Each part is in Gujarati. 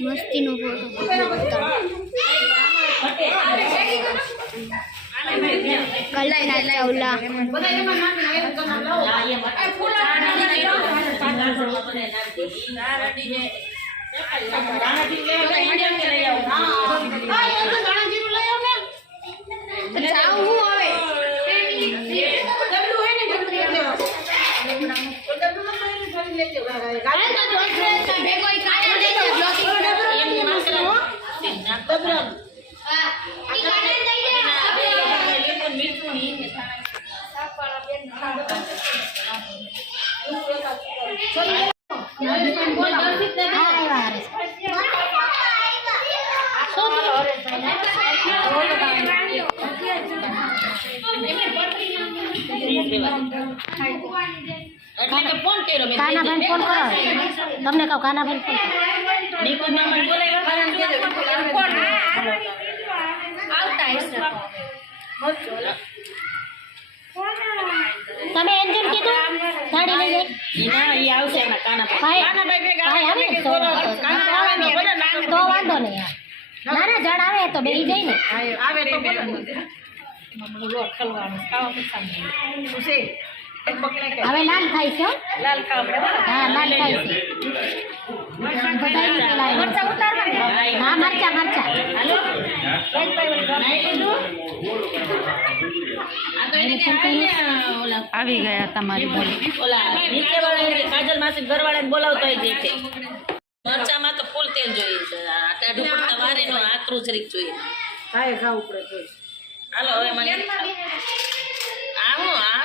मस्ती नो फोटो कल्पना चावला काना भाई फोन करो तमने कहो काना भाई फोन તમે એન્જિન કીધું ગાડી લઈ જાય ઈના ઈ આવશે ના કાના ભાઈ ભાઈ આવે તો કાના આવે ને ભલે તો વાંધો નહીં ના ના જણ આવે તો બેહી જાય ને આવે તો બોલો મમ્મી લોટ ખલવાનું ખાવા પસંદ ખુશી હવે લાલ થાય છે લાલ કામડે હા લાલ થાય છે મરચા ઉતારવા હા મરચા મરચા હાલો આવી ગયા તમારી બોલી ઓલા નીચે વાળા કાજલ માસી ઘરવાળાને બોલાવતો હોય છે મરચામાં તો ફૂલ તેલ જોઈએ છે આટા ઢોકળા વારે નો આકરું જરીક જોઈએ કાય ખા ઉપડે તો હાલો હવે મને આવો આ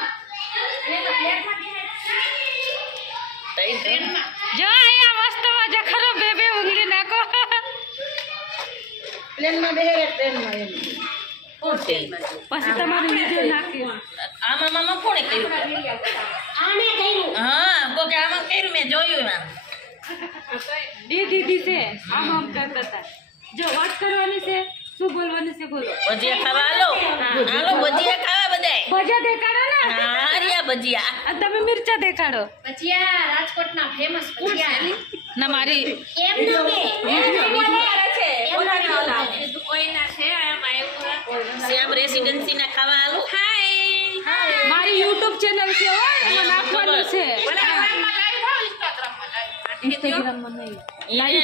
જો અહીંયા મસ્તમાં જે ખરો બે બે ઉંગલી નાખો પ્લેનમાં બેહે ટ્રેનમાં એમ પછી તમારું વિડિયો નાખ્યો આમાં મામા કોણે કર્યું આને કર્યું હા કોકે આમાં કર્યું મેં જોયું એમાં દીદી છે આમ કરતા હતા જો વાત કરવાની છે શું બોલવાનું છે બોલો ભજીયા ખાવા હાલો હાલો ભજીયા ખાવા બધાય ભજીયા દેખાડો ને હા રિયા ભજીયા તમે મિર્ચા દેખાડો ભજીયા રાજકોટના ફેમસ ભજીયા ના મારી એમ ન કે છે ઓલા કોઈના છે આમાં એવું શ્યામ રેસિડેન્સી ના ખાવા હાલો હાય મારી YouTube ચેનલ છે હો એમાં નાખવાનું છે ઇન્સ્ટાગ્રામ માં નહીં